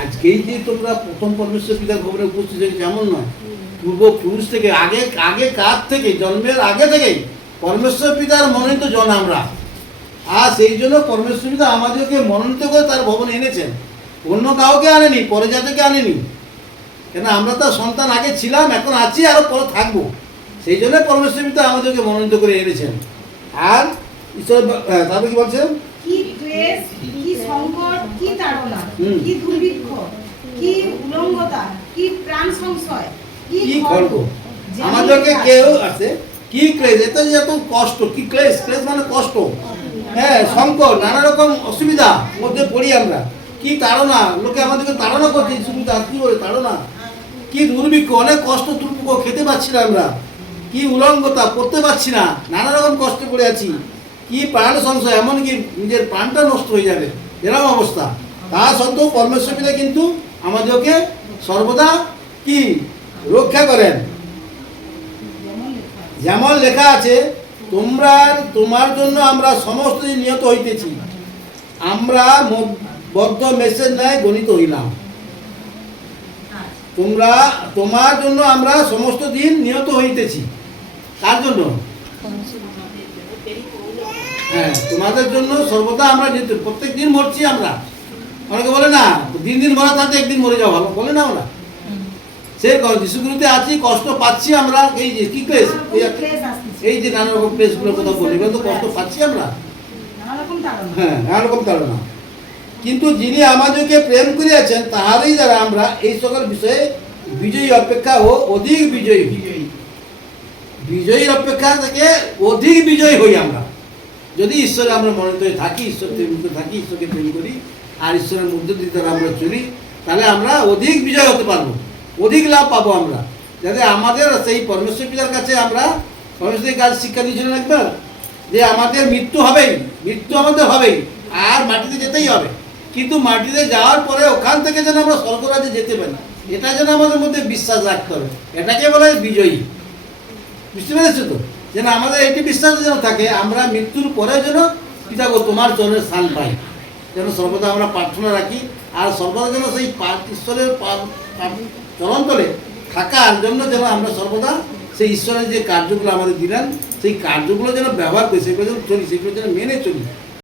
আজকেই যে তোমরা প্রথম পরমেশ্বর পিতার ভবনে উপস্থিত হয়েছে এমন নয়, পূর্বপুরুষ থেকে আগে আগে কার থেকে, জন্মের আগে থেকেই পরমেশ্বর পিতার মনোনীত জন আমরা। আর সেই জন্য পরমেশ্বর পিতা আমাদেরকে মনোনীত করে তার ভবনে এনেছেন, অন্য কাউকে আনেনি, পরে জাতিকে আনেনি। কেন আমরা তার সন্তান আগে ছিলাম, এখন আছি, আরও পরে থাকবো। সেই জন্য পরমেশ্বর পিতা আমাদেরকে মনোনীত করে এনেছেন। আর ঈশ্বর তারপরে কি বলছেন, কি ক্লেশ, কি সংকট, কি তাড়না, কি দুর্ভিক্ষ, কি উলঙ্গতা, কি প্রাণ সংশয়, কি খড়গ। আমাদেরকে কেউ আছে কি ক্লেশ, এটা যে এত কষ্ট, কি ক্লেশ, ক্লেশ মানে কষ্ট, হ্যাঁ, সংকট, নানা রকম অসুবিধা মধ্যে পড়ি আমরা। কি তাড়না, লোকে আমাদেরকে তাড়না করছে, সুবিধা কি বলে তাড়না। কি দুর্ভিক্ষ, অনেক কষ্ট, দুর্ভিক্ষ, খেতে পাচ্ছি না আমরা। কি উলঙ্গতা, পড়তে পারছি না, নানা রকম কষ্ট করে আছি। কি প্রাণ সংশয়, এমনকি নিজের প্রাণটা নষ্ট হয়ে যাবে, এরকম অবস্থা। তা সত্ত্বেও পরমেশ্বর পিতা কিন্তু আমাদেরকে সর্বদা কি রক্ষা করেন। যেমন লেখা আছে, তোমার জন্য আমরা সমস্ত নিহত হইতেছি, আমরা বদ্ধ মেষের ন্যায় গণিত হইলাম। তোমার জন্য আমরা সমস্ত দিন নিহত হইতেছি। কার জন্য? হ্যাঁ, তোমাদের জন্য সর্বদা আমরা নিহত, প্রত্যেক দিন মরছি আমরা। অনেকে বলে না দিন দিন মরা থাকতে একদিন মরে যাওয়া ভালো, বলে না আমরা। সে যিশুগুরুতে আছি, কষ্ট পাচ্ছি আমরা। এই যে কি ক্লেশ, এই যে নানা রকম ক্লেশগুলোর কথা বলি, এগুলো তো কষ্ট পাচ্ছি আমরা। হ্যাঁ, নানা রকম তাড়না। কিন্তু যিনি আমাদেরকে প্রেম করিয়াছেন তাহারই দ্বারা আমরা এই সকল বিষয়ে বিজয়ী অপেক্ষা ও অধিক বিজয়ী হই। বিজয়ীর অপেক্ষা থেকে অধিক বিজয়ী হই আমরা যদি ঈশ্বরে আমরা মনোনীত হয়ে থাকি, ঈশ্বর প্রেমিত থাকি, ঈশ্বরকে প্রেম করি, আর ঈশ্বরের মধ্যে দিয়ে তারা আমরা চলি, তাহলে আমরা অধিক বিজয় হতে পারবো, অধিক লাভ পাবো আমরা। যাতে আমাদের সেই পরমেশ্বর পিতার কাছে আমরা, পরমেশ্বরের কাছে শিক্ষা দিয়েছিলেন একবার যে আমাদের মৃত্যু হবেই, মৃত্যু আমাদের হবেই, আর মাটিতে যেতেই হবে। কিন্তু মাটিতে যাওয়ার পরে ওখান থেকে যেন আমরা স্বর্গরাজ্যে যেতে পারি, এটা যেন আমাদের মধ্যে বিশ্বাস রাখতে হবে। এটাকে বলা হয় বিজয়ী। বুঝতে পেরেছো তো? যেন আমাদের এটি বিশ্বাস যেন থাকে, আমরা মৃত্যুর পরে যেন পিতা গো তোমার চরণের স্থান পাই, যেন সর্বদা আমরা প্রার্থনা রাখি। আর সর্বদা যেন সেই ঈশ্বরের চরণ তলে থাকার জন্য যেন আমরা সর্বদা সেই ঈশ্বরের যে কার্যগুলো আমাদের দিলেন, সেই কার্যগুলো যেন ব্যবহার করি, সেগুলো যেন চলি, সেগুলো যেন মেনে চলি।